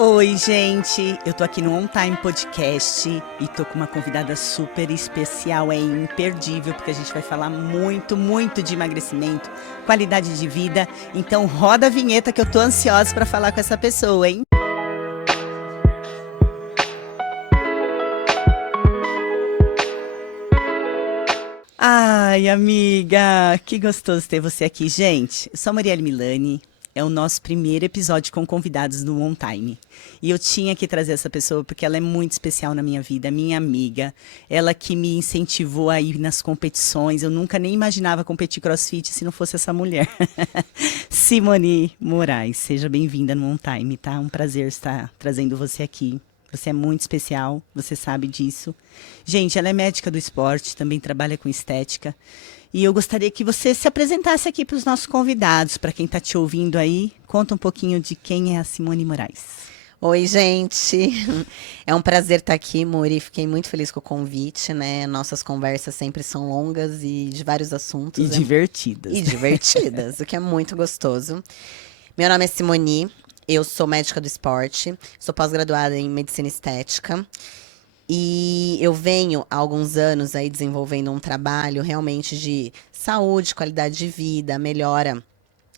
Oi, gente! Eu tô aqui no On Time Podcast e tô com uma convidada super especial, é imperdível, porque a gente vai falar muito de emagrecimento, qualidade de vida. Então roda a vinheta que eu tô ansiosa pra falar com essa pessoa, hein? Ai, amiga, que gostoso ter você aqui, gente. Eu sou a Marielle Milani. É o nosso primeiro episódio com convidados no On Time. E eu tinha que trazer essa pessoa porque ela é muito especial na minha vida, minha amiga. Ela que me incentivou a ir nas competições. Eu nunca nem imaginava competir CrossFit se não fosse essa mulher. Simone Moraes, seja bem-vinda no On Time, tá? Um prazer estar trazendo você aqui. Você é muito especial, você sabe disso. Gente, ela é médica do esporte, também trabalha com estética. E eu gostaria que você se apresentasse aqui para os nossos convidados, para quem está te ouvindo aí. Conta um pouquinho de quem é a Simone Moraes. Oi, gente. É um prazer estar aqui, Muri. Fiquei muito feliz com o convite, né? Nossas conversas sempre são longas e de vários assuntos. E divertidas. E divertidas, o que é muito gostoso. Meu nome é Simone, eu sou médica do esporte, sou pós-graduada em medicina estética. E eu venho há alguns anos aí desenvolvendo um trabalho realmente de saúde, qualidade de vida, melhora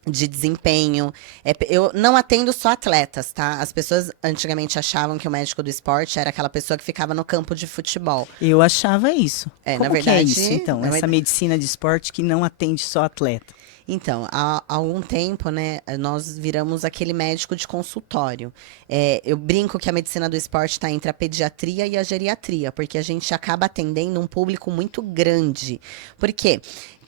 de desempenho. Eu não atendo só atletas, tá? As pessoas antigamente achavam que o médico do esporte era aquela pessoa que ficava no campo de futebol. Eu achava isso. Na Como que é verdade, isso, então? Essa medicina de esporte que não atende só atleta. Então, há algum tempo, né, nós viramos aquele médico de consultório. Eu brinco que a medicina do esporte está entre a pediatria e a geriatria, porque a gente acaba atendendo um público muito grande. Por quê?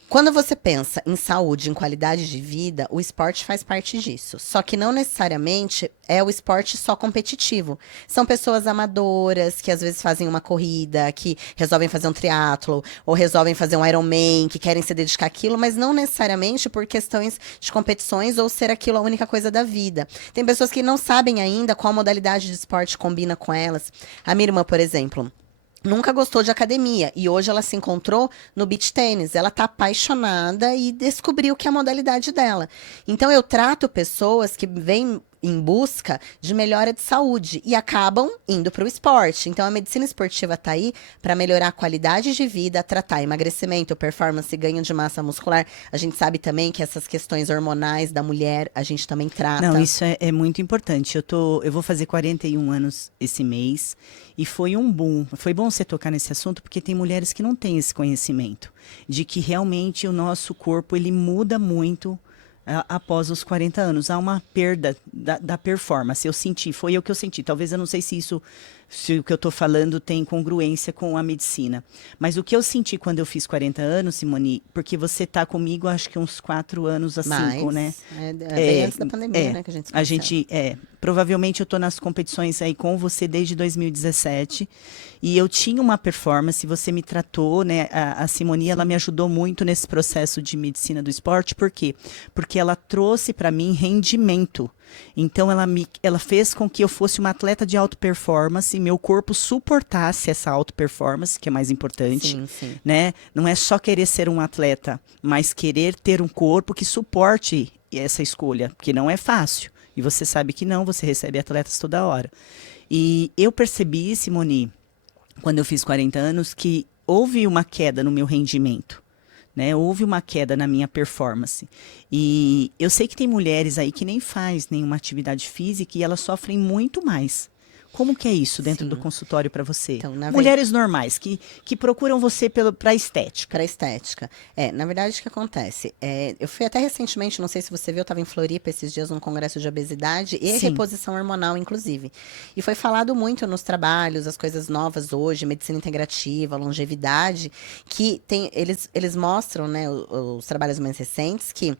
Quando você pensa em saúde, em qualidade de vida, o esporte faz parte disso. Só que não necessariamente é o esporte só competitivo. São pessoas amadoras que às vezes fazem uma corrida, que resolvem fazer um triatlo, ou resolvem fazer um Ironman, que querem se dedicar àquilo, mas não necessariamente por questões de competições ou ser aquilo a única coisa da vida. Tem pessoas que não sabem ainda qual modalidade de esporte combina com elas. A minha irmã, por exemplo, nunca gostou de academia e hoje ela se encontrou no beach tênis. Ela tá apaixonada e descobriu que é a modalidade dela. Então eu trato pessoas que vêm em busca de melhora de saúde e acabam indo para o esporte. Então a medicina esportiva tá aí para melhorar a qualidade de vida, tratar emagrecimento, performance, ganho de massa muscular. A gente sabe também que essas questões hormonais da mulher a gente também trata. Não, isso é muito importante. Eu vou fazer 41 anos esse mês e foi um boom. Foi bom você tocar nesse assunto porque tem mulheres que não têm esse conhecimento de que realmente o nosso corpo ele muda muito após os 40 anos. Há uma perda da performance. Foi o que eu senti. Talvez eu não sei se o que eu estou falando tem congruência com a medicina. Mas o que eu senti quando eu fiz 40 anos, Simone, porque você está comigo, acho que uns 4 anos a 5, né? Bem antes da pandemia, né, que a gente se conheceu. Provavelmente eu estou nas competições aí com você desde 2017 e eu tinha uma performance, você me tratou, né? A Simone, ela me ajudou muito nesse processo de medicina do esporte, por quê? Porque ela trouxe para mim rendimento. Então ela fez com que eu fosse uma atleta de alta performance, meu corpo suportasse essa alta performance, que é mais importante, sim. né? Não é só querer ser um atleta, mas querer ter um corpo que suporte essa escolha, porque não é fácil. E você sabe que não, você recebe atletas toda hora. E eu percebi, Simone, quando eu fiz 40 anos, que houve uma queda no meu rendimento. Né? Houve uma queda na minha performance. E eu sei que tem mulheres aí que nem faz nenhuma atividade física e elas sofrem muito mais. Como que é isso dentro do consultório para você? Então, mulheres normais que procuram você para estética. Para estética. Na verdade, o que acontece? Eu fui até recentemente, não sei se você viu, eu estava em Floripa esses dias num congresso de obesidade e reposição hormonal, inclusive. E foi falado muito nos trabalhos, as coisas novas hoje, medicina integrativa, longevidade, que eles mostram, né, os trabalhos mais recentes, que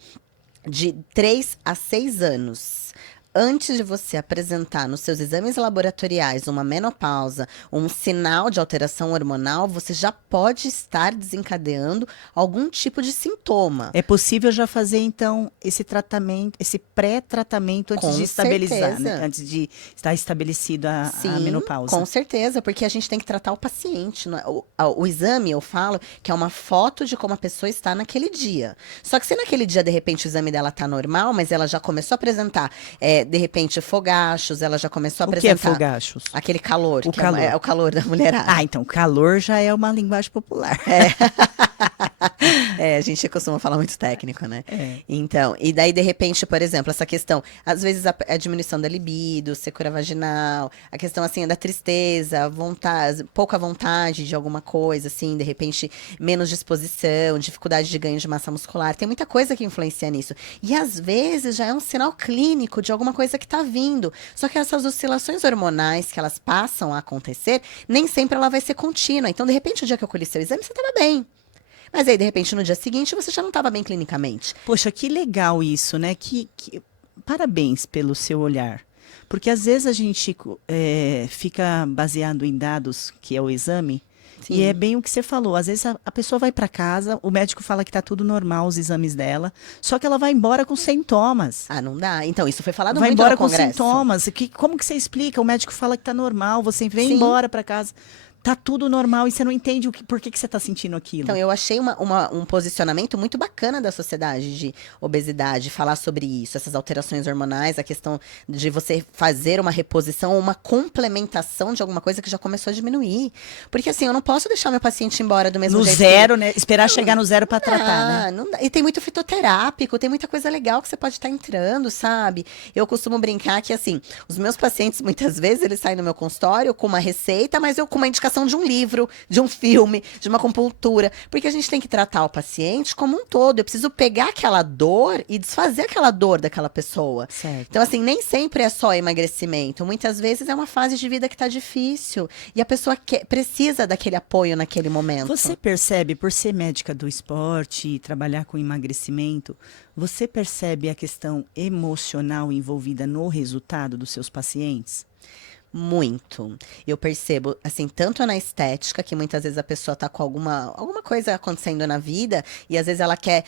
de 3 a 6 anos antes de você apresentar nos seus exames laboratoriais uma menopausa, um sinal de alteração hormonal, você já pode estar desencadeando algum tipo de sintoma. É possível já fazer, então, esse tratamento, esse pré-tratamento antes de estabilizar, né? Antes de estar estabelecido a menopausa. Com certeza, porque a gente tem que tratar o paciente. O exame, eu falo, que é uma foto de como a pessoa está naquele dia. Só que se naquele dia, de repente, o exame dela está normal, mas ela já começou a apresentar de repente, fogachos, ela já começou a O que é apresentar. fogachos? Aquele calor, O que calor. é o calor da mulherada. Ah, então calor já é uma linguagem popular. É, a gente costuma falar muito técnico, né? É. Então, e daí, de repente, por exemplo, essa questão, às vezes a diminuição da libido, secura vaginal, a questão, assim, da tristeza, vontade, pouca vontade de alguma coisa, assim, de repente, menos disposição, dificuldade de ganho de massa muscular, tem muita coisa que influencia nisso. E, às vezes, já é um sinal clínico de alguma coisa que tá vindo. Só que essas oscilações hormonais que elas passam a acontecer, nem sempre ela vai ser contínua. Então, de repente, o dia que eu colhi seu exame, você tava bem. Mas aí, de repente, no dia seguinte, você já não estava bem clinicamente. Poxa, que legal isso, né? Parabéns pelo seu olhar. Porque às vezes a gente fica baseado em dados, que é o exame, Sim. e é bem o que você falou. Às vezes a pessoa vai para casa, o médico fala que está tudo normal, os exames dela, só que ela vai embora com sintomas. Ah, não dá. Então, isso foi falado Vai muito embora no com congresso. sintomas. Como que você explica? O médico fala que está normal, você vem Sim. embora para casa. Tá tudo normal e você não entende por que você tá sentindo aquilo. Então, eu achei um posicionamento muito bacana da sociedade de obesidade, falar sobre isso, essas alterações hormonais, a questão de você fazer uma reposição ou uma complementação de alguma coisa que já começou a diminuir. Porque, assim, eu não posso deixar meu paciente ir embora do mesmo No jeito. zero, né? Esperar chegar no zero para tratar, né? Não dá. E tem muito fitoterápico, tem muita coisa legal que você pode estar entrando, sabe? Eu costumo brincar que, assim, os meus pacientes, muitas vezes, eles saem do meu consultório com uma receita, mas eu com uma indicação de um livro, de um filme, de uma acupuntura. Porque a gente tem que tratar o paciente como um todo. Eu preciso pegar aquela dor e desfazer aquela dor daquela pessoa. Certo. Então, assim, nem sempre é só emagrecimento. Muitas vezes é uma fase de vida que tá difícil. E a pessoa precisa daquele apoio naquele momento. Você percebe, por ser médica do esporte e trabalhar com emagrecimento, você percebe a questão emocional envolvida no resultado dos seus pacientes? Muito. Eu percebo, assim, tanto na estética, que muitas vezes a pessoa tá com alguma coisa acontecendo na vida, e às vezes ela quer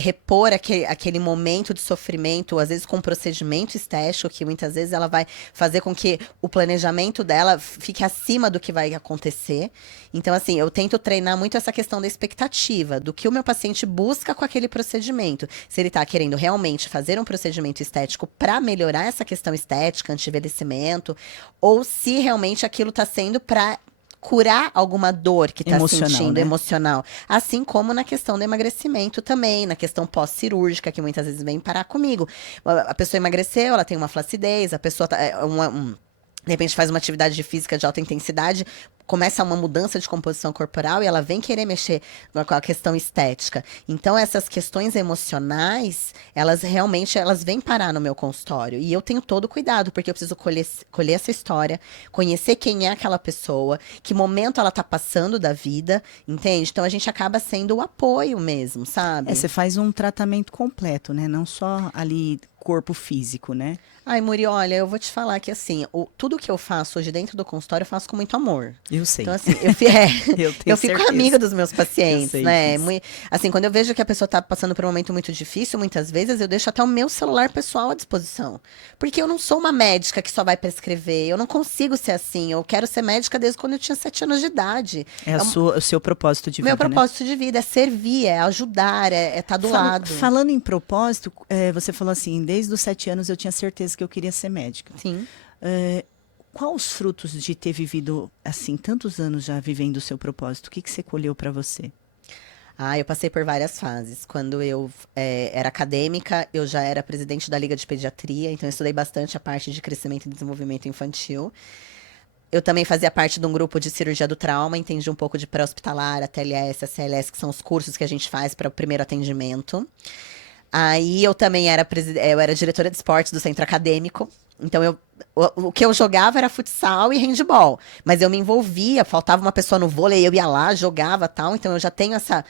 repor aquele momento de sofrimento, ou às vezes com um procedimento estético, que muitas vezes ela vai fazer com que o planejamento dela fique acima do que vai acontecer. Então, assim, eu tento treinar muito essa questão da expectativa, do que o meu paciente busca com aquele procedimento. Se ele tá querendo realmente fazer um procedimento estético para melhorar essa questão estética, anti-envelhecimento, ou se realmente aquilo está sendo para curar alguma dor que está sentindo, né? emocional. Assim como na questão do emagrecimento também, na questão pós-cirúrgica, que muitas vezes vem parar comigo. A pessoa emagreceu, ela tem uma flacidez, a pessoa de repente faz uma atividade física de alta intensidade, começa uma mudança de composição corporal e ela vem querer mexer com a questão estética. Então, essas questões emocionais, elas vêm parar no meu consultório. E eu tenho todo o cuidado, porque eu preciso colher essa história, conhecer quem é aquela pessoa, que momento ela tá passando da vida, entende? Então, a gente acaba sendo o apoio mesmo, sabe? Você faz um tratamento completo, né? Não só ali corpo físico, né? Ai, Muri, olha, eu vou te falar que, assim, tudo que eu faço hoje dentro do consultório, eu faço com muito amor. Eu sei. Então, assim, eu fico certeza. amiga dos meus pacientes, Eu sei né? disso. Assim, quando eu vejo que a pessoa tá passando por um momento muito difícil, muitas vezes eu deixo até o meu celular pessoal à disposição. Porque eu não sou uma médica que só vai prescrever. Eu não consigo ser assim. Eu quero ser médica desde quando eu tinha 7 anos de idade. O seu propósito de vida, Meu propósito de vida é servir, é ajudar, é estar do lado. Falando em propósito, você falou assim, desde os 7 anos eu tinha certeza que eu queria ser médica. Sim. Quais os frutos de ter vivido, assim, tantos anos já vivendo o seu propósito? O que você colheu para você? Eu passei por várias fases. Quando eu era acadêmica, eu já era presidente da Liga de Pediatria, então eu estudei bastante a parte de crescimento e desenvolvimento infantil. Eu também fazia parte de um grupo de cirurgia do trauma, entendi um pouco de pré-hospitalar, a TLS, a CLS, que são os cursos que a gente faz para o primeiro atendimento. Aí eu também eu era diretora de esportes do centro acadêmico. Então, o que eu jogava era futsal e handball. Mas eu me envolvia, faltava uma pessoa no vôlei, eu ia lá, jogava e tal. Então, eu já tenho essa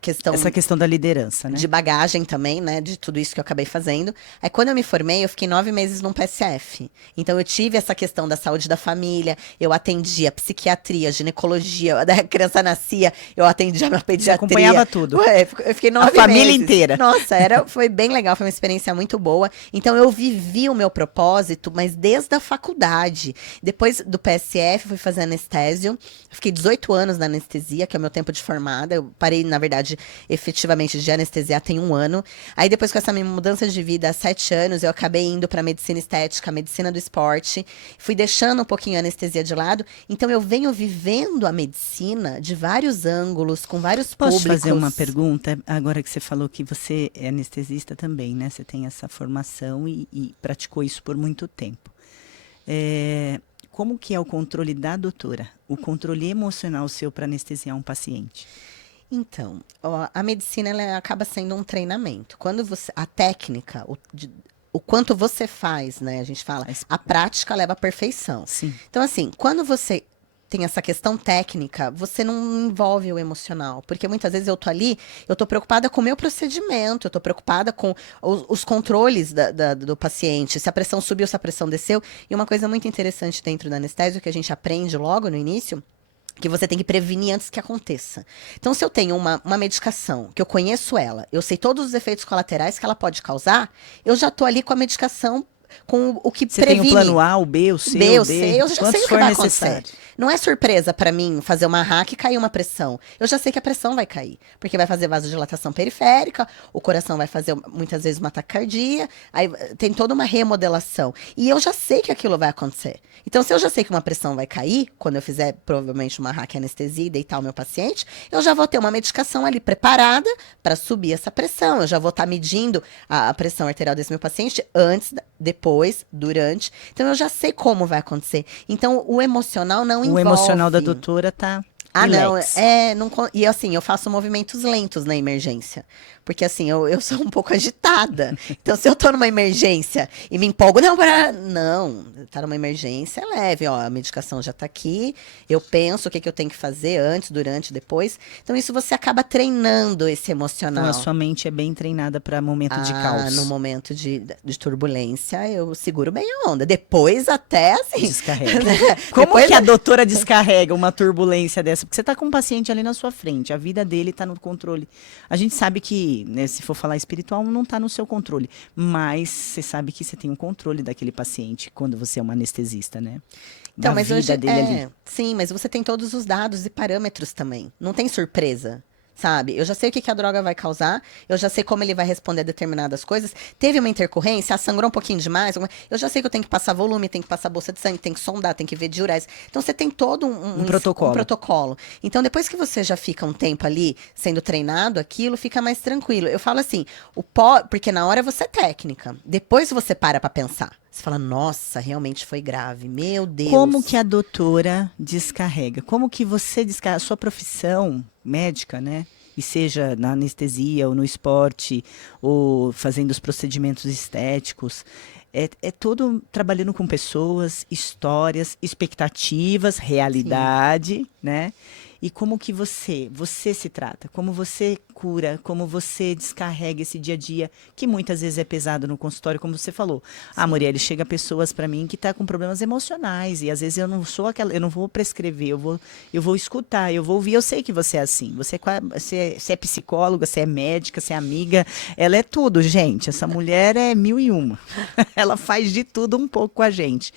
questão... Essa questão da liderança, né? De bagagem também, né? De tudo isso que eu acabei fazendo. Aí, quando eu me formei, eu fiquei 9 meses num PSF. Então, eu tive essa questão da saúde da família. Eu atendia psiquiatria, ginecologia. A criança nascia, eu atendia na pediatria. Você acompanhava tudo. Eu fiquei 9 meses. A família inteira. Nossa, foi bem legal. Foi uma experiência muito boa. Então, eu vivi o meu propósito, mas mas desde a faculdade. Depois do PSF, fui fazer anestésio. Eu fiquei 18 anos na anestesia, que é o meu tempo de formada. Eu parei, na verdade, efetivamente de anestesiar tem 1 ano. Aí depois com essa minha mudança de vida há 7 anos, eu acabei indo para medicina estética, medicina do esporte. Fui deixando um pouquinho a anestesia de lado. Então eu venho vivendo a medicina de vários ângulos, com vários Posso públicos. fazer uma pergunta? Agora que você falou que você é anestesista também, né? Você tem essa formação e praticou isso por muito tempo. Como que é o controle da doutora? O controle emocional seu para anestesiar um paciente? Então, a medicina ela acaba sendo um treinamento. Quando a técnica, o quanto você faz, né? A gente fala, a prática leva à perfeição. Sim. Então, assim, quando você tem essa questão técnica, você não envolve o emocional. Porque muitas vezes eu tô ali, eu tô preocupada com o meu procedimento, eu tô preocupada com os controles do paciente, se a pressão subiu, se a pressão desceu. E uma coisa muito interessante dentro da anestésio, que a gente aprende logo no início, que você tem que prevenir antes que aconteça. Então, se eu tenho uma medicação, que eu conheço ela, eu sei todos os efeitos colaterais que ela pode causar, eu já tô ali com a medicação com o que Você previne. tem o plano A, o B, o C, B, o o D, C, eu já quantos sei o que for vai necessário. acontecer. Não é surpresa para mim fazer uma hack e cair uma pressão. Eu já sei que a pressão vai cair, porque vai fazer vasodilatação periférica, o coração vai fazer muitas vezes uma taquicardia, aí tem toda uma remodelação. E eu já sei que aquilo vai acontecer. Então, se eu já sei que uma pressão vai cair, quando eu fizer provavelmente uma hack anestesia e deitar o meu paciente, eu já vou ter uma medicação ali preparada para subir essa pressão. Eu já vou estar medindo a pressão arterial desse meu paciente antes, depois, durante. Então, eu já sei como vai acontecer. Então, o emocional não envolve. O emocional da doutora tá relax. Não, e assim, eu faço movimentos lentos na emergência. Porque assim, eu sou um pouco agitada. Então, se eu tô numa emergência e me empolgo, não, tá numa emergência, é leve, ó, a medicação já tá aqui, eu penso o que eu tenho que fazer antes, durante, depois. Então, isso você acaba treinando esse emocional. Então, a sua mente é bem treinada para momento de caos. No momento de turbulência, eu seguro bem a onda. Depois, até assim. Descarrega. Como que a doutora descarrega uma turbulência dessa? Porque você tá com um paciente ali na sua frente, a vida dele tá no controle. A gente sabe que, né, se for falar espiritual, não tá no seu controle. Mas você sabe que você tem um controle daquele paciente quando você é uma anestesista, né? Então, da mas vida hoje, dele ali. sim, mas você tem todos os dados e parâmetros também. Não tem surpresa. Sabe? Eu já sei o que a droga vai causar, eu já sei como ele vai responder a determinadas coisas. Teve uma intercorrência, sangrou um pouquinho demais, eu já sei que eu tenho que passar volume, tenho que passar bolsa de sangue, tenho que sondar, tenho que ver diurése. Então você tem todo um protocolo. Então depois que você já fica um tempo ali sendo treinado, aquilo fica mais tranquilo. Eu falo assim, porque na hora você é técnica, depois você para pra pensar. Você fala, nossa, realmente foi grave, meu Deus. Como que a doutora descarrega? Como que você descarrega? A sua profissão médica, né? E seja na anestesia ou no esporte, ou fazendo os procedimentos estéticos, é todo trabalhando com pessoas, histórias, expectativas, realidade, né? E como que você se trata, como você cura, como você descarrega esse dia a dia, que muitas vezes é pesado no consultório, como você falou. Ah, Muriel, chega pessoas para mim que tá com problemas emocionais, e às vezes eu não sou aquela, eu não vou prescrever, eu vou escutar, eu vou ouvir, eu sei que você é assim, você é psicóloga, você é médica, você é amiga, ela é tudo, gente, essa mulher é 1001, ela faz de tudo um pouco com a gente,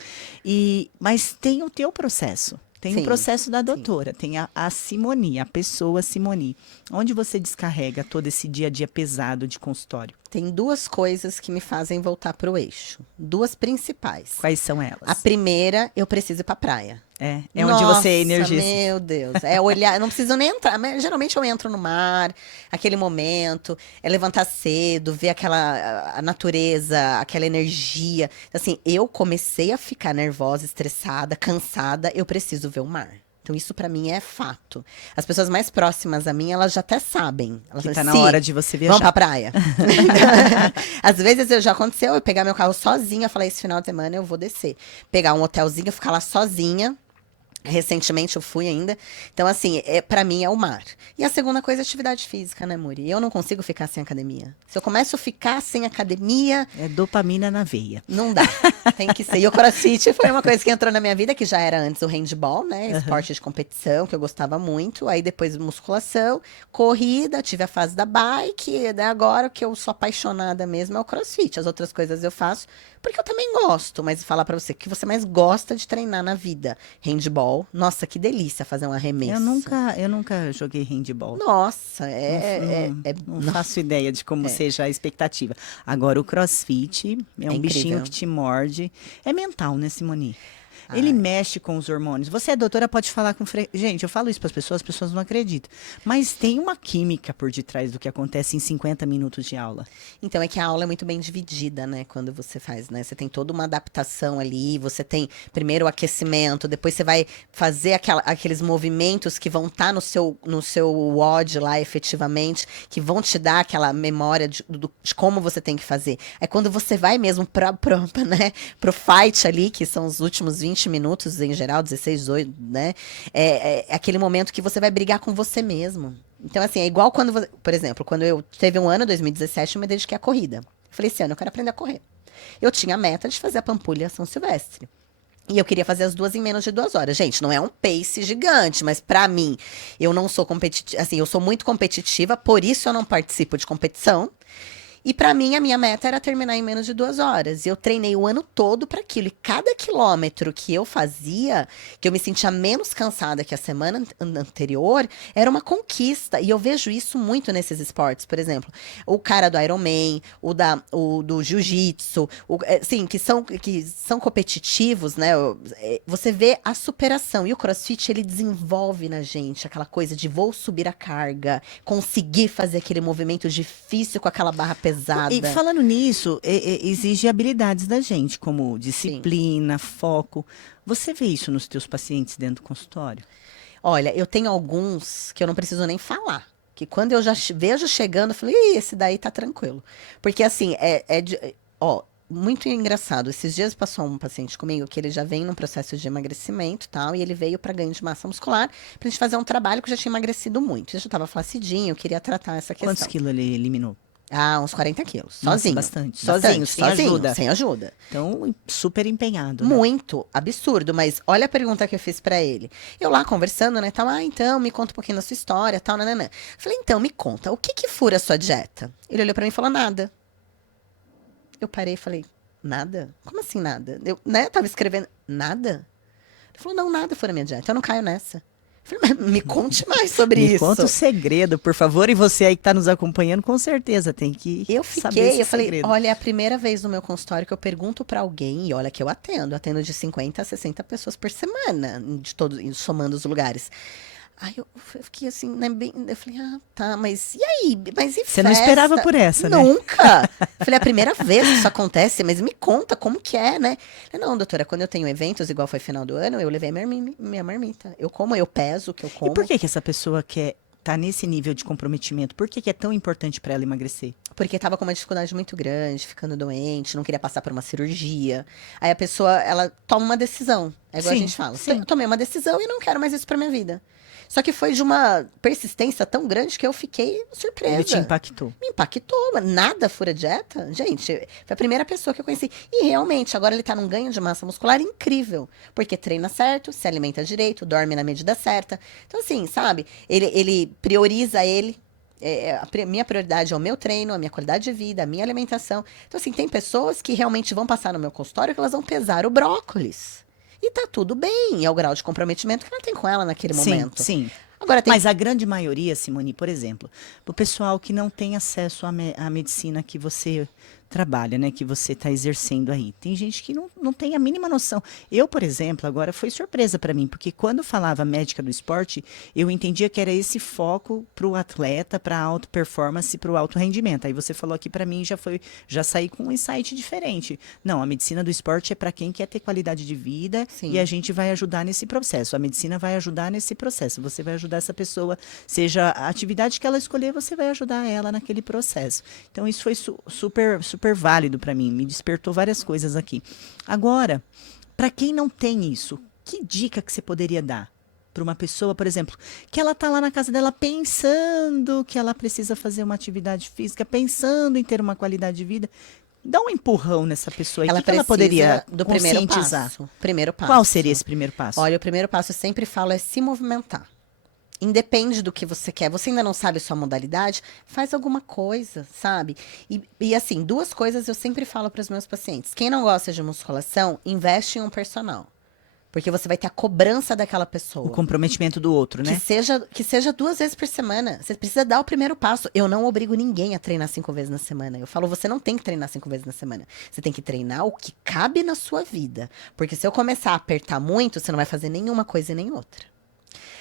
mas tem o teu processo. Tem o processo da doutora, tem a Simone, a pessoa Simone. Onde você descarrega todo esse dia a dia pesado de consultório? Tem 2 coisas que me fazem voltar para o eixo. 2 principais. Quais são elas? A primeira, eu preciso ir para praia. É onde você é energista. Meu Deus. É olhar, eu não preciso nem entrar. Mas, geralmente eu entro no mar, aquele momento, é levantar cedo, ver a natureza, aquela energia. Assim, eu comecei a ficar nervosa, estressada, cansada, eu preciso ver o mar. Então, isso pra mim é fato. As pessoas mais próximas a mim, elas já até sabem. Elas que falam, tá na hora de você viajar. Vamos pra praia. Às vezes já aconteceu eu pegar meu carro sozinha, falar, esse final de semana eu vou descer. Pegar um hotelzinho, ficar lá sozinha. Recentemente eu fui ainda. Então, assim, pra mim é o mar. E a segunda coisa é atividade física, né, Muri? Eu não consigo ficar sem academia. Se eu começo a ficar sem academia... É dopamina na veia. Não dá. Tem que ser. E o CrossFit foi uma coisa que entrou na minha vida, que já era antes o handball, né? Esporte de competição, que eu gostava muito. Aí depois musculação, corrida, tive a fase da bike. E agora o que eu sou apaixonada mesmo é o CrossFit. As outras coisas eu faço Porque eu também gosto, mas falar pra você que você mais gosta de treinar na vida. Handball, nossa, que delícia fazer um arremesso. Eu nunca joguei handball. Nossa, Não faço ideia de como seja a expectativa. Agora, o CrossFit é um bichinho incrível. que te morde. É mental, né, Simone? Ele mexe com os hormônios. Você é doutora, pode falar com Gente, eu falo isso para as pessoas não acreditam. Mas tem uma química por detrás do que acontece em 50 minutos de aula. Então é que a aula é muito bem dividida, né? Quando você faz, né? Você tem toda uma adaptação ali, você tem primeiro o aquecimento, depois você vai fazer aqueles movimentos que vão estar no seu WOD lá efetivamente, que vão te dar aquela memória de como você tem que fazer. É quando você vai mesmo né? Pro fight ali, que são os últimos 20 minutos, em geral, 16, 18, né? É aquele momento que você vai brigar com você mesmo. Então, assim, é igual quando, por exemplo, quando eu teve um ano, 2017, eu me dediquei à corrida. Eu falei, esse ano eu quero aprender a correr. Eu tinha a meta de fazer a Pampulha São Silvestre. E eu queria fazer as 2 em menos de 2 horas. Gente, não é um pace gigante, mas pra mim, eu não sou competitiva. Assim, eu sou muito competitiva, por isso eu não participo de competição. E pra mim, a minha meta era terminar em menos de 2 horas. E eu treinei o ano todo para aquilo. E cada quilômetro que eu fazia, que eu me sentia menos cansada que a semana anterior, era uma conquista. E eu vejo isso muito nesses esportes. Por exemplo, o cara do Ironman, o do Jiu-Jitsu, assim, que são competitivos, né? Você vê a superação. E o CrossFit, ele desenvolve na gente aquela coisa de vou subir a carga, conseguir fazer aquele movimento difícil com aquela barra pesada. E falando nisso, exige habilidades da gente, como Sim. disciplina, foco. Você vê isso nos teus pacientes dentro do consultório? Olha, eu tenho alguns que eu não preciso nem falar. Que quando eu já vejo chegando, eu falei, ih, esse daí tá tranquilo. Porque assim, ó, muito engraçado. Esses dias passou um paciente comigo que ele já vem num processo de emagrecimento e tal, e ele veio para ganho de massa muscular pra gente fazer um trabalho que eu já tinha emagrecido muito. Eu já tava flacidinho, eu queria tratar essa questão. Quantos quilos ele eliminou? Ah, uns 40 quilos. Nossa, Sozinho. bastante. Sozinho, Sem ajuda. sem ajuda. Então, super empenhado, né? Muito absurdo, mas olha a pergunta que eu fiz pra ele. Eu lá conversando, né, tal, então, me conta um pouquinho da sua história, tal, nananã. Falei, então, me conta, o que fura a sua dieta? Ele olhou pra mim e falou, nada. Eu parei e falei, nada? Como assim nada? Eu, né, tava escrevendo, nada? Ele falou, não, nada fura a minha dieta, eu não caio nessa. Eu falei, mas me conte mais sobre Me isso. conta o segredo, por favor. E você aí que está nos acompanhando, com certeza tem que Eu saber esse fiquei, eu falei, segredo. olha, é a primeira vez no meu consultório que eu pergunto pra alguém, e olha que eu atendo de 50 a 60 pessoas por semana, de todos, somando os lugares. Aí eu fiquei assim, né, eu falei, ah, tá, mas e aí? Mas e Você não esperava por essa, né? Nunca! Falei, é a primeira vez que isso acontece, mas me conta como que é, né? Falei, não, doutora, quando eu tenho eventos, igual foi final do ano, eu levei minha marmita. Eu como, eu peso o que eu como. E por que essa pessoa quer tá nesse nível de comprometimento? Por que é tão importante para ela emagrecer? Porque tava com uma dificuldade muito grande, ficando doente, não queria passar por uma cirurgia. Aí a pessoa, ela toma uma decisão. É igual Sim, a gente fala. sim. Eu tomei uma decisão e não quero mais isso pra minha vida. Só que foi de uma persistência tão grande que eu fiquei surpresa. Ele te impactou. Me impactou, mas nada fura dieta. Gente, foi a primeira pessoa que eu conheci. E realmente, agora ele tá num ganho de massa muscular incrível. Porque treina certo, se alimenta direito, dorme na medida certa. Então, assim, sabe? Ele prioriza ele. Minha prioridade é o meu treino, a minha qualidade de vida, a minha alimentação. Então, assim, tem pessoas que realmente vão passar no meu consultório que elas vão pesar o brócolis. E tá tudo bem, é o grau de comprometimento que ela tem com ela naquele momento. Sim. Agora, Mas a grande maioria, Simone, por exemplo, o pessoal que não tem acesso à medicina que você trabalha, né, que você está exercendo aí. Tem gente que não tem a mínima noção. Eu, por exemplo, agora foi surpresa para mim, porque quando falava médica do esporte, eu entendia que era esse foco para o atleta, para a alta performance, para o alto rendimento. Aí você falou aqui para mim, já saí com um insight diferente. Não, a medicina do esporte é para quem quer ter qualidade de vida. Sim. E a gente vai ajudar nesse processo. A medicina vai ajudar nesse processo. Você vai ajudar essa pessoa, seja a atividade que ela escolher, você vai ajudar ela naquele processo. Então isso foi super válido para mim, me despertou várias coisas aqui. Agora, para quem não tem isso, que dica que você poderia dar para uma pessoa, por exemplo, que ela tá lá na casa dela pensando que ela precisa fazer uma atividade física, pensando em ter uma qualidade de vida? Dá um empurrão nessa pessoa aí. Ela que ela poderia do primeiro conscientizar? passo. Primeiro passo. Qual seria esse primeiro passo? Olha, o primeiro passo eu sempre falo é se movimentar. independe do que você quer. Você ainda não sabe sua modalidade? Faz alguma coisa, sabe? E assim, duas coisas eu sempre falo para os meus pacientes. Quem não gosta de musculação, investe em um personal. Porque você vai ter a cobrança daquela O pessoa. comprometimento do outro, né? Que seja 2 vezes por semana. Você precisa dar o primeiro passo. Eu não obrigo ninguém a treinar 5 vezes na semana. Eu falo, você não tem que treinar 5 vezes na semana. Você tem que treinar o que cabe na sua vida. Porque se eu começar a apertar muito, você não vai fazer nenhuma coisa e nem outra.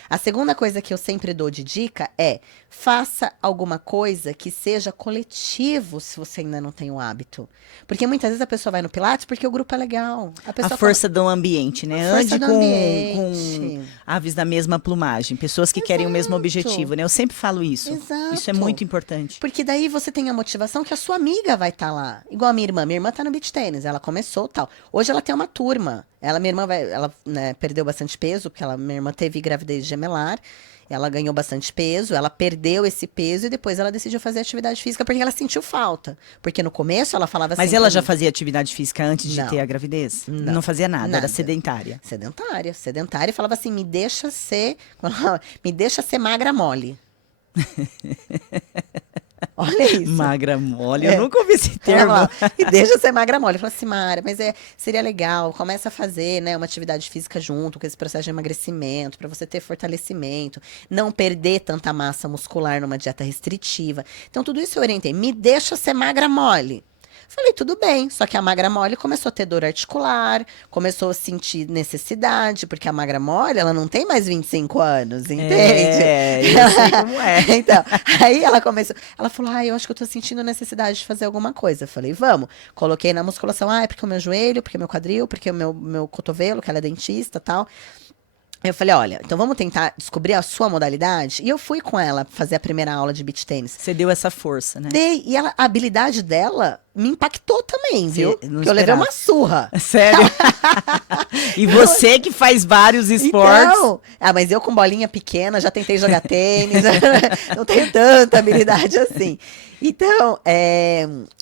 A segunda coisa que eu sempre dou de dica é: faça alguma coisa que seja coletivo, se você ainda não tem o hábito. Porque muitas vezes a pessoa vai no Pilates porque o grupo é legal. A pessoa A força do ambiente, né? A força Ande do com ambiente. aves da mesma plumagem, pessoas que querem o mesmo objetivo, né? Eu sempre falo isso. Isso é Exato. muito importante. Porque daí você tem a motivação que a sua amiga vai estar lá. Igual a minha irmã. Minha irmã tá no beach tênis, ela começou tal. Hoje ela tem uma turma. Minha irmã ela, né, perdeu bastante peso, porque minha irmã teve gravidez gemelar. Ela ganhou bastante peso, ela perdeu esse peso e depois ela decidiu fazer atividade física porque ela sentiu falta. Porque no começo ela falava assim. Mas ela já fazia atividade física antes de Não. ter a gravidez? Não. Fazia nada, era Nada. sedentária. Sedentária, e falava assim: me deixa ser magra mole. Olha isso. Magra mole, eu nunca ouvi esse termo. E deixa ser magra mole. Eu falei assim, Mara, mas seria legal, começa a fazer, né, uma atividade física junto com esse processo de emagrecimento, para você ter fortalecimento, não perder tanta massa muscular numa dieta restritiva. Então, tudo isso eu orientei. Me deixa ser magra mole. Falei, tudo bem, só que a magra mole começou a ter dor articular, começou a sentir necessidade, porque a magra mole, ela não tem mais 25 anos, entende? Eu sei como é. Então, aí ela falou, eu acho que eu tô sentindo necessidade de fazer alguma coisa. Eu falei, vamos. Coloquei na musculação, é porque o meu joelho, porque o meu quadril, porque o meu cotovelo, que ela é dentista e tal. Eu falei, olha, então vamos tentar descobrir a sua modalidade? E eu fui com ela fazer a primeira aula de beach tênis. Você deu essa força, né? Dei, e a habilidade dela me impactou também, viu? Não Porque eu levei uma surra. Sério? E você que faz vários esportes. Então, mas eu com bolinha pequena, já tentei jogar tênis, não tenho tanta habilidade assim. Então,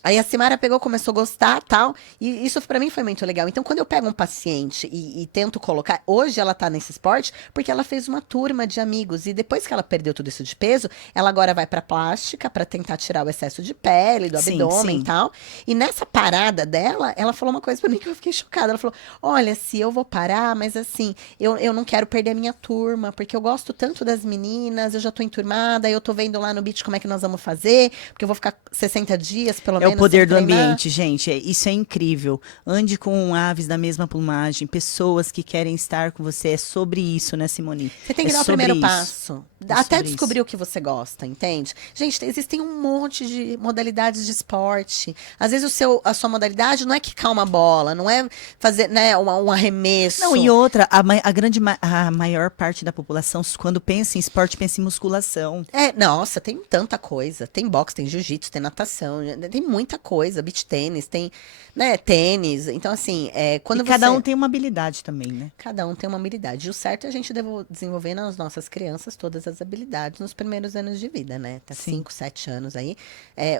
aí a Simara pegou, começou a gostar, tal, e isso pra mim foi muito legal. Então, quando eu pego um paciente e tento colocar, hoje ela tá nesse esporte porque ela fez uma turma de amigos, e depois que ela perdeu tudo isso de peso, ela agora vai pra plástica pra tentar tirar o excesso de pele, do abdômen e tal. E nessa parada dela, ela falou uma coisa pra mim que eu fiquei chocada. Ela falou, olha, se eu vou parar, mas assim, eu não quero perder a minha turma, porque eu gosto tanto das meninas, eu já tô enturmada, eu tô vendo lá no beach como é que nós vamos fazer, porque eu vou ficar 60 dias, pelo menos, É o poder sem do treinar. ambiente, gente. Isso é incrível. Ande com aves da mesma plumagem, pessoas que querem estar com você. É sobre isso, né, Simone? Você tem que dar o primeiro passo. Até descobrir o que você gosta, entende? Gente, existem um monte de modalidades de esporte. Às vezes a sua modalidade não é quicar uma bola, não é fazer, né, um arremesso. Não, e outra, a maior parte da população, quando pensa em esporte, pensa em musculação. Nossa, tem tanta coisa. Tem boxe, tem jiu-jitsu, tem natação, tem muita coisa. Beach tênis, tem, né, tênis. Então, assim, quando E cada um tem uma habilidade também, né? Cada um tem uma habilidade. E o certo é a gente desenvolver nas nossas crianças todas as habilidades nos primeiros anos de vida, né? Até 5, 7 anos aí.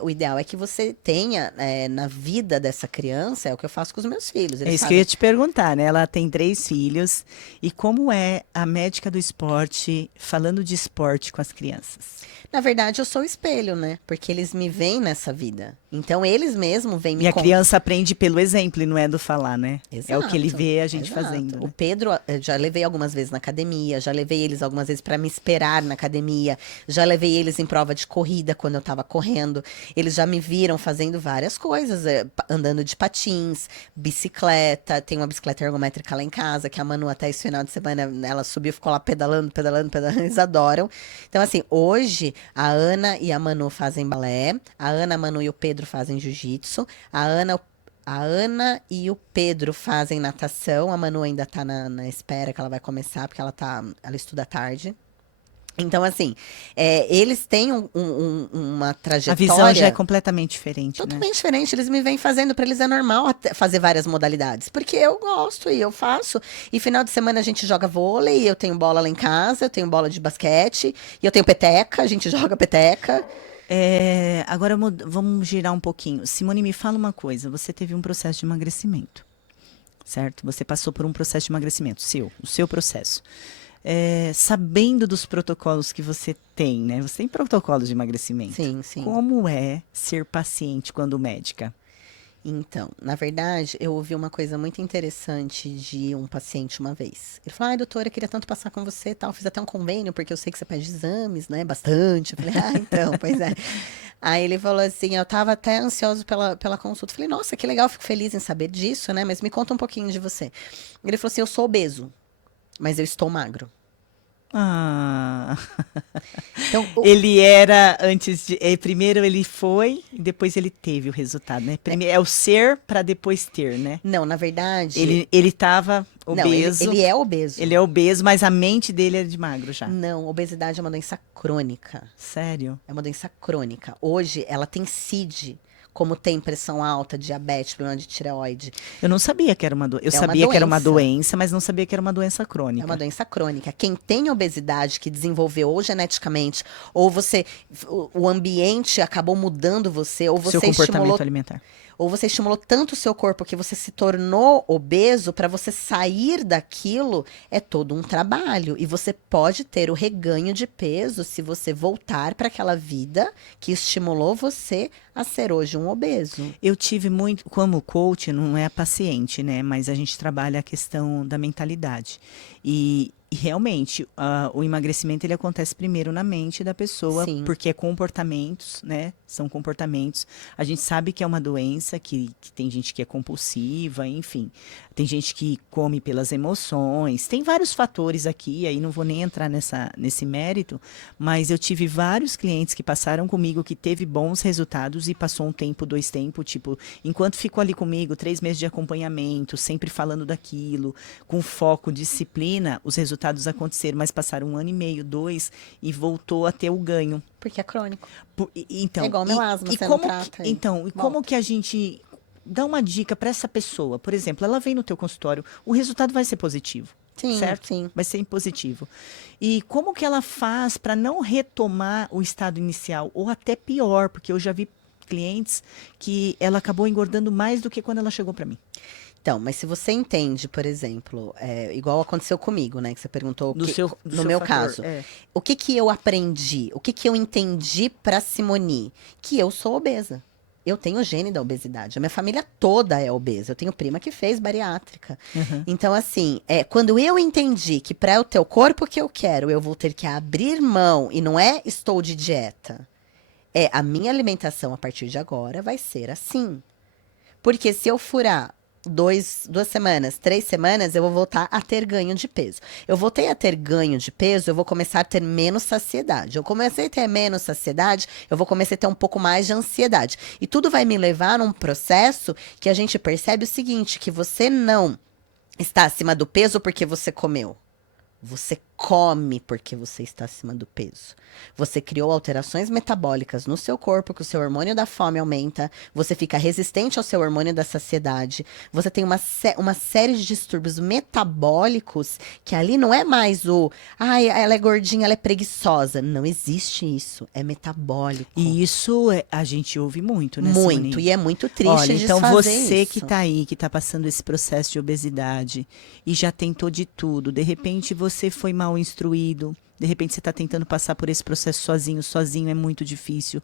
O ideal é que você tenha na vida dessa criança, é o que eu faço com os meus filhos. É isso que eu ia te perguntar, né? Ela tem 3 filhos. E como é a médica do esporte falando de esporte com as crianças? Na verdade, eu sou o espelho, né? Porque eles me veem nessa vida. Então, eles mesmos vêm me E a criança aprende pelo exemplo e não é do falar, né? Exato, é o que ele vê a gente fazendo. O Né? Pedro, já levei algumas vezes na academia, já levei eles algumas vezes para me esperar na academia, já levei eles em prova de corrida quando eu tava correndo. Eles já me viram fazendo várias coisas, andando de patins, bicicleta. Tem uma bicicleta ergométrica lá em casa, que a Manu até esse final de semana, ela subiu, ficou lá pedalando, eles adoram. Então, assim, hoje a Ana e a Manu fazem balé, a Ana, a Manu e o Pedro fazem jiu-jitsu, a Ana e o Pedro fazem natação. A Manu ainda tá na espera que ela vai começar, porque ela estuda à tarde. Então, assim, eles têm uma trajetória... A visão já é completamente diferente, Totalmente diferente. Eles me vêm fazendo, para eles é normal fazer várias modalidades. Porque eu gosto e eu faço. E final de semana a gente joga vôlei, eu tenho bola lá em casa, eu tenho bola de basquete, e eu tenho peteca, a gente joga peteca. Agora vamos girar um pouquinho. Simone, me fala uma coisa. Você teve um processo de emagrecimento, certo? Você passou por um processo de emagrecimento, o seu processo. sabendo dos protocolos que você tem, né? Você tem protocolos de emagrecimento. Sim, sim. Como é ser paciente quando médica? Então, na verdade, eu ouvi uma coisa muito interessante de um paciente uma vez. Ele falou, ai, doutora, eu queria tanto passar com você e tal. Fiz até um convênio, porque eu sei que você pede exames, né? Bastante. Eu falei, então, pois é. Aí ele falou assim, eu tava até ansioso pela consulta. Eu falei, nossa, que legal, fico feliz em saber disso, né? Mas me conta um pouquinho de você. Ele falou assim, eu sou obeso, mas eu estou magro. Ah, Então, ele era antes de. Primeiro ele foi e depois ele teve o resultado, né? Primeiro, é o ser para depois ter, né? não, na verdade, Ele estava não, ele, obeso. ele é obeso. Ele é obeso, mas a mente dele é de magro já. Não, obesidade é uma doença crônica. Sério? É uma doença crônica. Hoje, ela tem CID, como tem pressão alta, diabetes, problema de tireoide. Eu não sabia que era uma doença. Eu É uma sabia que era uma doença. doença, mas não sabia que era uma doença crônica. É uma doença crônica. Quem tem obesidade, que desenvolveu ou geneticamente, ou o ambiente acabou mudando você, ou Seu você comportamento estimulou alimentar. ou você estimulou tanto o seu corpo que você se tornou obeso, para você sair daquilo é todo um trabalho. E você pode ter o reganho de peso se você voltar para aquela vida que estimulou você a ser hoje um obeso. Eu tive muito, como coach, não é a paciente, né? Mas a gente trabalha a questão da mentalidade. E realmente, o emagrecimento ele acontece primeiro na mente da pessoa, Sim. porque é comportamentos, né? São comportamentos. A gente sabe que é uma doença, que tem gente que é compulsiva, enfim. Tem gente que come pelas emoções. Tem vários fatores aqui, aí não vou nem entrar nesse mérito, mas eu tive vários clientes que passaram comigo que teve bons resultados e passou um tempo, 2 tempos, tipo, enquanto ficou ali comigo, 3 meses de acompanhamento, sempre falando daquilo, com foco, disciplina, os resultados aconteceram, mas passaram 1 ano e meio, 2, e voltou a ter o ganho. Porque é crônico. Então, É igual meu asma, você não como trata aí. então, e como que a gente dá uma dica para essa pessoa? Por exemplo, ela vem no teu consultório, o resultado vai ser positivo. Sim, Certo? sim. Vai ser positivo. E como que ela faz para não retomar o estado inicial? Ou até pior, porque eu já vi clientes que ela acabou engordando mais do que quando ela chegou para mim. Então, mas se você entende, por exemplo, igual aconteceu comigo, né? Que você perguntou Do no seu meu fator, caso. O que que eu aprendi? O que que eu entendi pra Simone? Que eu sou obesa. Eu tenho o gene da obesidade. A minha família toda é obesa. Eu tenho prima que fez bariátrica. Uhum. Então, assim, quando eu entendi que para o teu corpo que eu quero, eu vou ter que abrir mão, e não é estou de dieta, a minha alimentação a partir de agora vai ser assim. Porque se eu furar 2 semanas, 3 semanas, eu vou voltar a ter ganho de peso. Eu voltei a ter ganho de peso, eu vou começar a ter menos saciedade. Eu comecei a ter menos saciedade, eu vou começar a ter um pouco mais de ansiedade. E tudo vai me levar num processo que a gente percebe o seguinte, que você não está acima do peso porque você comeu. Você come porque você está acima do peso. Você criou alterações metabólicas no seu corpo, que o seu hormônio da fome aumenta, você fica resistente ao seu hormônio da saciedade, você tem uma série de distúrbios metabólicos que ali não é mais ai, ela é gordinha, ela é preguiçosa. Não existe isso, é metabólico. E isso a gente ouve muito, né, Muito, Simone? e é muito triste. Olha, então desfazer você isso. que está aí, que está passando esse processo de obesidade e já tentou de tudo, de repente você foi mal instruído, de repente você está tentando passar por esse processo sozinho é muito difícil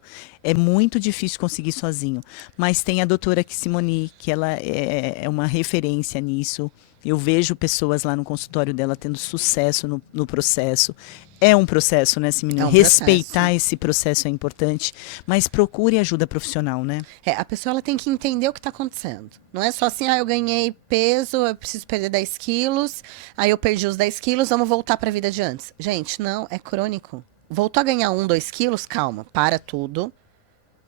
conseguir sozinho, mas tem a doutora Simone, que ela é uma referência nisso. Eu vejo pessoas lá no consultório dela tendo sucesso no processo. É um processo, né, Simone? É um Respeitar processo. esse processo é importante, mas procure ajuda profissional, né? A pessoa ela tem que entender o que está acontecendo. Não é só assim, eu ganhei peso, eu preciso perder 10 quilos, aí eu perdi os 10 quilos, vamos voltar para a vida de antes. Gente, não, é crônico. Voltou a ganhar 1, 2 quilos, calma, para tudo.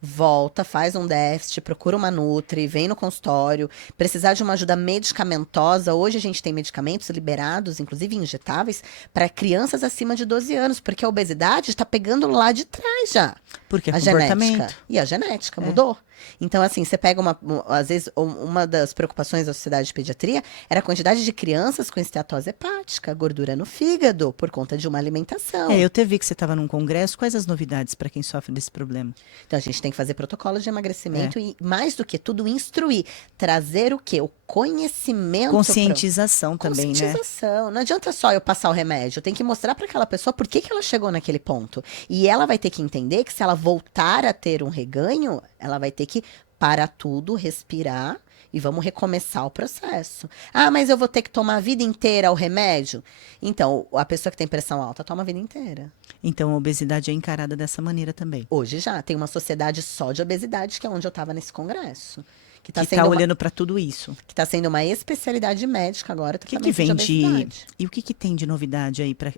Volta, faz um déficit, procura uma nutri, vem no consultório. Precisar de uma ajuda medicamentosa. Hoje a gente tem medicamentos liberados, inclusive injetáveis, para crianças acima de 12 anos, porque a obesidade está pegando lá de trás já. Porque é A comportamento. genética. E a genética mudou. Então, assim, você pega às vezes, uma das preocupações da Sociedade de Pediatria era a quantidade de crianças com esteatose hepática, gordura no fígado, por conta de uma alimentação. Eu te vi que você estava num congresso. Quais as novidades para quem sofre desse problema? Então, a gente tem que fazer protocolos de emagrecimento e, mais do que tudo, instruir. Trazer o quê? O conhecimento. Conscientização também, né? Conscientização. Não adianta só eu passar o remédio. Eu tenho que mostrar para aquela pessoa por que ela chegou naquele ponto. E ela vai ter que entender que se ela voltar a ter um reganho, ela vai ter que parar tudo, respirar e vamos recomeçar o processo. Ah, mas eu vou ter que tomar a vida inteira o remédio? Então, a pessoa que tem pressão alta toma a vida inteira. Então, a obesidade é encarada dessa maneira também. Hoje já tem uma sociedade só de obesidade, que é onde eu estava nesse congresso. Que Que está olhando para tudo isso. Que está sendo uma especialidade médica agora. O que vem de... E o que tem de novidade aí para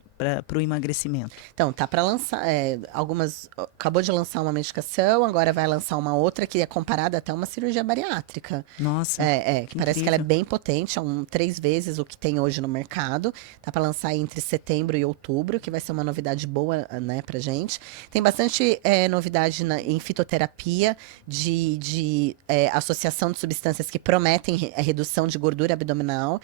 o emagrecimento? Então, tá para lançar acabou de lançar uma medicação, agora vai lançar uma outra que é comparada até a uma cirurgia bariátrica. Nossa. Que parece que ela é bem potente, 3 vezes o que tem hoje no mercado. Tá para lançar aí entre setembro e outubro, que vai ser uma novidade boa, né, pra gente. Tem bastante novidade em fitoterapia, de associação de substâncias que prometem a redução de gordura abdominal.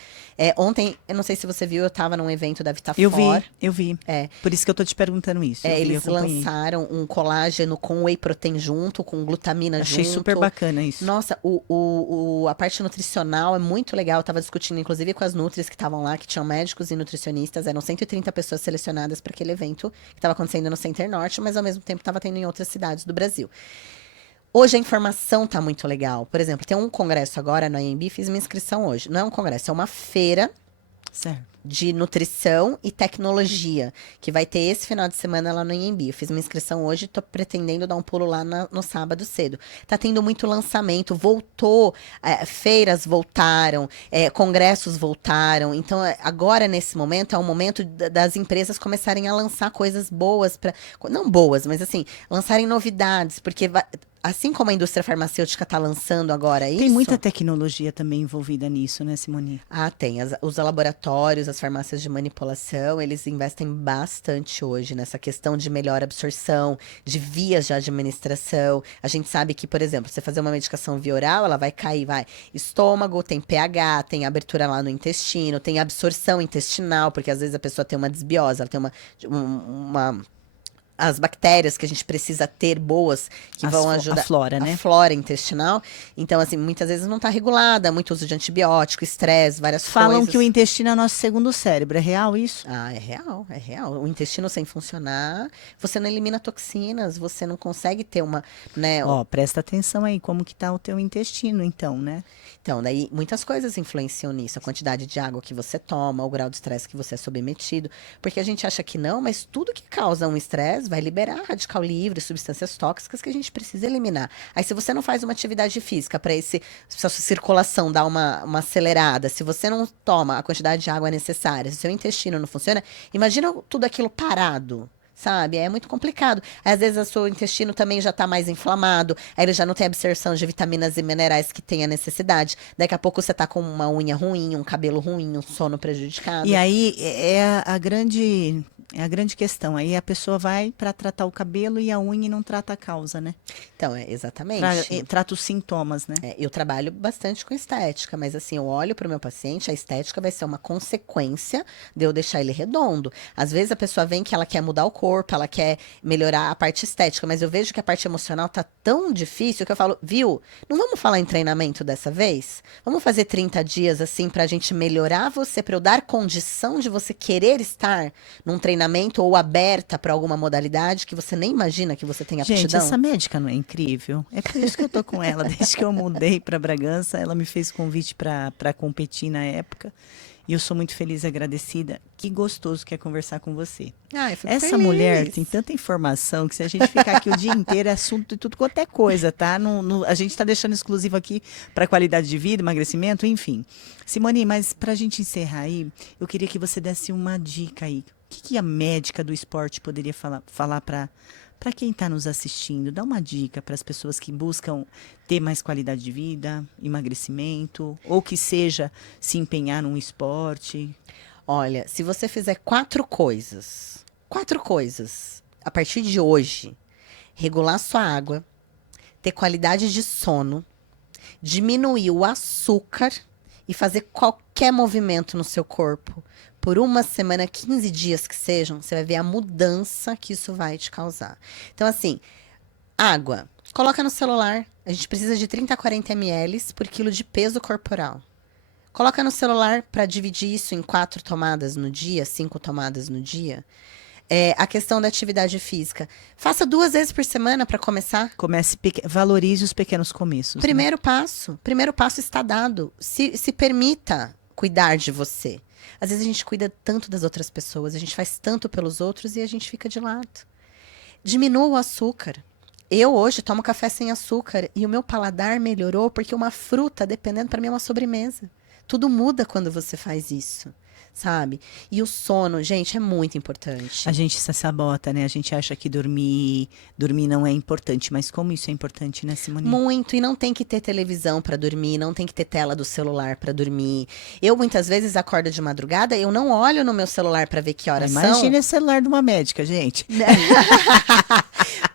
Ontem, eu não sei se você viu, eu estava num evento da Vitafor. Eu vi. Por isso que eu tô te perguntando isso. Eles lançaram um colágeno com whey protein junto, com glutamina junto. Achei super bacana isso. Nossa, a parte nutricional é muito legal. Eu tava discutindo, inclusive, com as nutris que estavam lá, que tinham médicos e nutricionistas. Eram 130 pessoas selecionadas para aquele evento que estava acontecendo no Center Norte, mas ao mesmo tempo estava tendo em outras cidades do Brasil. Hoje a informação tá muito legal. Por exemplo, tem um congresso agora no AMB, fiz minha inscrição hoje. Não é um congresso, é uma feira de nutrição e tecnologia, que vai ter esse final de semana lá no AMB. Eu fiz minha inscrição hoje e tô pretendendo dar um pulo lá no sábado cedo. Tá tendo muito lançamento, voltou, feiras voltaram, congressos voltaram. Então, agora, nesse momento, é o momento das empresas começarem a lançar coisas boas, não boas, mas assim, lançarem novidades, porque assim como a indústria farmacêutica está lançando agora isso... Tem muita tecnologia também envolvida nisso, né, Simone? Tem. Os laboratórios, as farmácias de manipulação, eles investem bastante hoje nessa questão de melhor absorção, de vias de administração. A gente sabe que, por exemplo, você fazer uma medicação via oral, ela vai cair, estômago, tem pH, tem abertura lá no intestino, tem absorção intestinal, porque às vezes a pessoa tem uma desbiose, ela tem as bactérias que a gente precisa ter boas, que vão ajudar a flora, né? A flora intestinal. Então, assim, muitas vezes não está regulada, muito uso de antibiótico, estresse, várias coisas. Falam que o intestino é nosso segundo cérebro. É real isso? É real. O intestino sem funcionar, você não elimina toxinas, você não consegue ter uma, né? Presta atenção aí, como que tá o teu intestino, então, né? Então, daí muitas coisas influenciam nisso. A quantidade de água que você toma, o grau de estresse que você é submetido. Porque a gente acha que não, mas tudo que causa um estresse vai liberar radical livre, substâncias tóxicas que a gente precisa eliminar. Aí, se você não faz uma atividade física para sua circulação dar uma acelerada, se você não toma a quantidade de água necessária, se seu intestino não funciona, imagina tudo aquilo parado. Sabe? É muito complicado. Às vezes o seu intestino também já está mais inflamado, aí ele já não tem absorção de vitaminas e minerais que tem a necessidade. Daqui a pouco você está com uma unha ruim, um cabelo ruim, um sono prejudicado. E aí é a grande questão. Aí a pessoa vai para tratar o cabelo e a unha e não trata a causa, né? Então, exatamente. Trata os sintomas, né? Eu trabalho bastante com estética, mas assim, eu olho para o meu paciente, a estética vai ser uma consequência de eu deixar ele redondo. Às vezes a pessoa vem que ela quer mudar o corpo, ela quer melhorar a parte estética, mas eu vejo que a parte emocional tá tão difícil que eu falo, viu, não vamos falar em treinamento dessa vez? Vamos fazer 30 dias assim pra gente melhorar você, pra eu dar condição de você querer estar num treinamento ou aberta para alguma modalidade que você nem imagina que você tem aptidão? Gente, essa médica não é incrível? É por isso que eu tô com ela. Desde que eu mudei para Bragança, ela me fez convite para competir na época. E eu sou muito feliz e agradecida. Que gostoso que é conversar com você. Eu fico Essa feliz. mulher tem tanta informação que se a gente ficar aqui o dia inteiro é assunto de tudo quanto é coisa, tá? A gente está deixando exclusivo aqui para qualidade de vida, emagrecimento, enfim. Simone, mas para a gente encerrar aí, eu queria que você desse uma dica aí. O que a médica do esporte poderia falar para quem está nos assistindo? Dá uma dica para as pessoas que buscam ter mais qualidade de vida, emagrecimento, ou que seja se empenhar num esporte. Olha, se você fizer 4 coisas a partir de hoje: regular sua água, ter qualidade de sono, diminuir o açúcar e fazer qualquer movimento no seu corpo por uma semana, 15 dias que sejam, você vai ver a mudança que isso vai te causar. Então, assim, água. Coloca no celular. A gente precisa de 30 a 40 ml por quilo de peso corporal. Coloca no celular para dividir isso em 4 tomadas no dia, 5 tomadas no dia. A questão da atividade física. Faça 2 vezes por semana para começar. Valorize os pequenos começos. Primeiro passo está dado. Se permita cuidar de você. Às vezes a gente cuida tanto das outras pessoas, a gente faz tanto pelos outros e a gente fica de lado. Diminua o açúcar. Eu hoje tomo café sem açúcar e o meu paladar melhorou porque uma fruta, dependendo, para mim é uma sobremesa. Tudo muda quando você faz isso, sabe? E o sono, gente, é muito importante. A gente se sabota, né? A gente acha que dormir não é importante, mas como isso é importante, né, Simone? Muito, e não tem que ter televisão para dormir, não tem que ter tela do celular para dormir. Eu muitas vezes acordo de madrugada, eu não olho no meu celular para ver que horas são. Imagina o celular de uma médica, gente.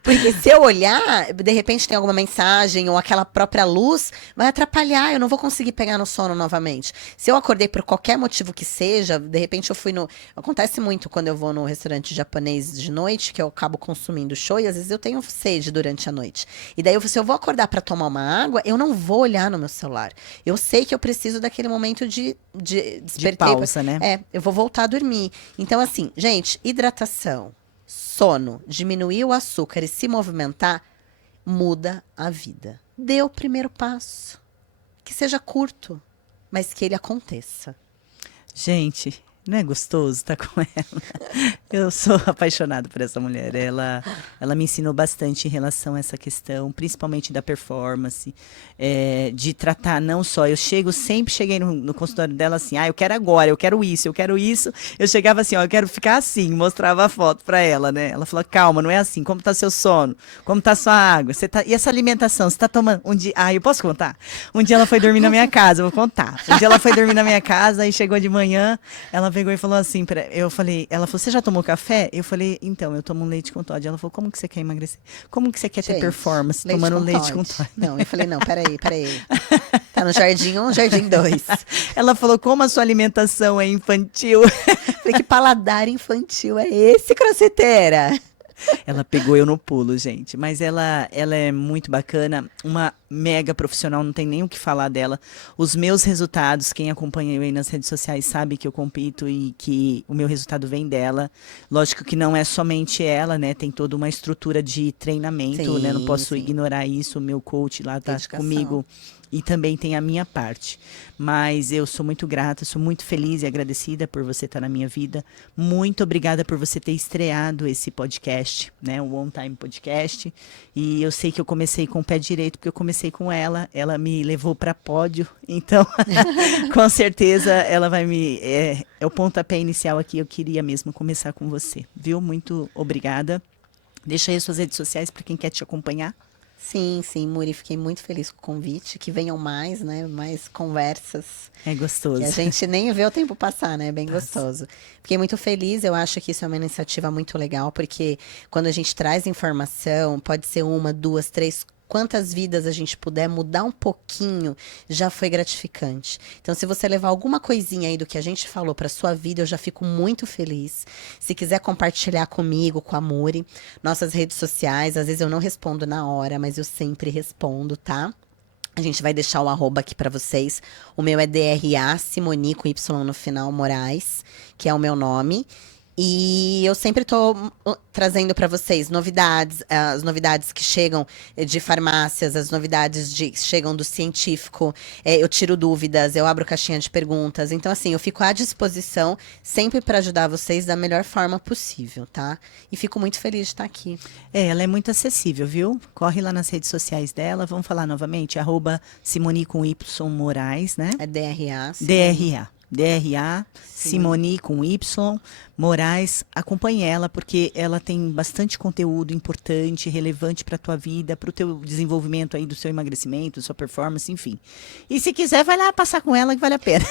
Porque se eu olhar, de repente tem alguma mensagem ou aquela própria luz, vai atrapalhar, eu não vou conseguir pegar no sono novamente. Se eu acordei por qualquer motivo que seja, de repente eu fui no... Acontece muito quando eu vou no restaurante japonês de noite, que eu acabo consumindo show, e às vezes eu tenho sede durante a noite. E daí, se eu vou acordar para tomar uma água, eu não vou olhar no meu celular. Eu sei que eu preciso daquele momento de pausa, né? Eu vou voltar a dormir. Então, assim, gente, hidratação, sono, diminuir o açúcar e se movimentar, muda a vida. Dê o primeiro passo. Que seja curto, mas que ele aconteça. Gente, não é gostoso estar com ela? Eu sou apaixonada por essa mulher. Ela me ensinou bastante em relação a essa questão, principalmente da performance, de tratar não só... sempre cheguei no consultório dela assim, eu quero agora, eu quero isso, eu quero isso. Eu chegava assim, eu quero ficar assim, mostrava a foto pra ela, né? Ela falou, calma, não é assim, como tá seu sono? Como tá sua água? E essa alimentação, você tá tomando... Um dia, eu posso contar? Um dia ela foi dormir na minha casa, eu vou contar. Um dia ela foi dormir na minha casa, aí chegou de manhã, ela pegou e falou assim, ela falou, você já tomou café? Eu falei, então, eu tomo um leite com Toddy. Ela falou, como que você quer emagrecer? Como que você quer ter performance tomando leite com Toddy? Não, eu falei, não, peraí. Tá no jardim 1, jardim 2. Ela falou, como a sua alimentação é infantil? Falei, que paladar infantil é esse, crossfiteira? Ela pegou eu no pulo, gente. Mas ela é muito bacana, uma mega profissional, não tem nem o que falar dela. Os meus resultados, quem acompanha eu aí nas redes sociais sabe que eu compito e que o meu resultado vem dela. Lógico que não é somente ela, né? Tem toda uma estrutura de treinamento, né? Não posso ignorar isso. O meu coach lá tá comigo. E também tem a minha parte. Mas eu sou muito grata, sou muito feliz e agradecida por você estar na minha vida. Muito obrigada por você ter estreado esse podcast, né? O On Time Podcast. E eu sei que eu comecei com o pé direito, porque eu comecei com ela. Ela me levou para pódio. Então, com certeza, ela vai me... É o pontapé inicial aqui. Eu queria mesmo começar com você. Viu? Muito obrigada. Deixa aí as suas redes sociais para quem quer te acompanhar. Sim, Muri, fiquei muito feliz com o convite, que venham mais, né, mais conversas. É gostoso. Que a gente nem vê o tempo passar, né, bem gostoso. Fiquei muito feliz, eu acho que isso é uma iniciativa muito legal, porque quando a gente traz informação, pode ser 1, 2, 3, quantas vidas a gente puder mudar um pouquinho, já foi gratificante. Então, se você levar alguma coisinha aí do que a gente falou para sua vida, eu já fico muito feliz. Se quiser compartilhar comigo, com a Muri, nossas redes sociais, às vezes eu não respondo na hora, mas eu sempre respondo, tá? A gente vai deixar o arroba aqui para vocês. O meu é DRA Simoni, com Y no final, Moraes, que é o meu nome. E eu sempre tô trazendo para vocês novidades, as novidades que chegam de farmácias, as novidades que chegam do científico. Eu tiro dúvidas, eu abro caixinha de perguntas. Então, assim, eu fico à disposição sempre para ajudar vocês da melhor forma possível, tá? E fico muito feliz de estar aqui. Ela é muito acessível, viu? Corre lá nas redes sociais dela. Vamos falar novamente, @Simoni com Y Moraes, né? É DRA. DRA, Simoni com Y, Moraes, acompanhe ela, porque ela tem bastante conteúdo importante, relevante para a tua vida, para o teu desenvolvimento aí do seu emagrecimento, sua performance, enfim. E se quiser, vai lá passar com ela que vale a pena.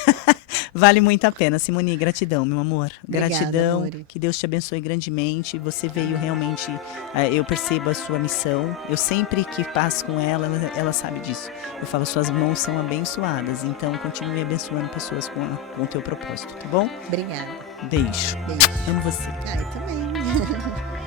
Vale muito a pena. Simoni, gratidão, meu amor. Gratidão, Obrigada, que Deus te abençoe grandemente. Você veio realmente, eu percebo a sua missão. Eu sempre que passo com ela, ela sabe disso. Eu falo, suas mãos são abençoadas, então continue abençoando pessoas com o teu propósito, tá bom? Obrigada. Beijo. Beijo. Amo você. Eu também.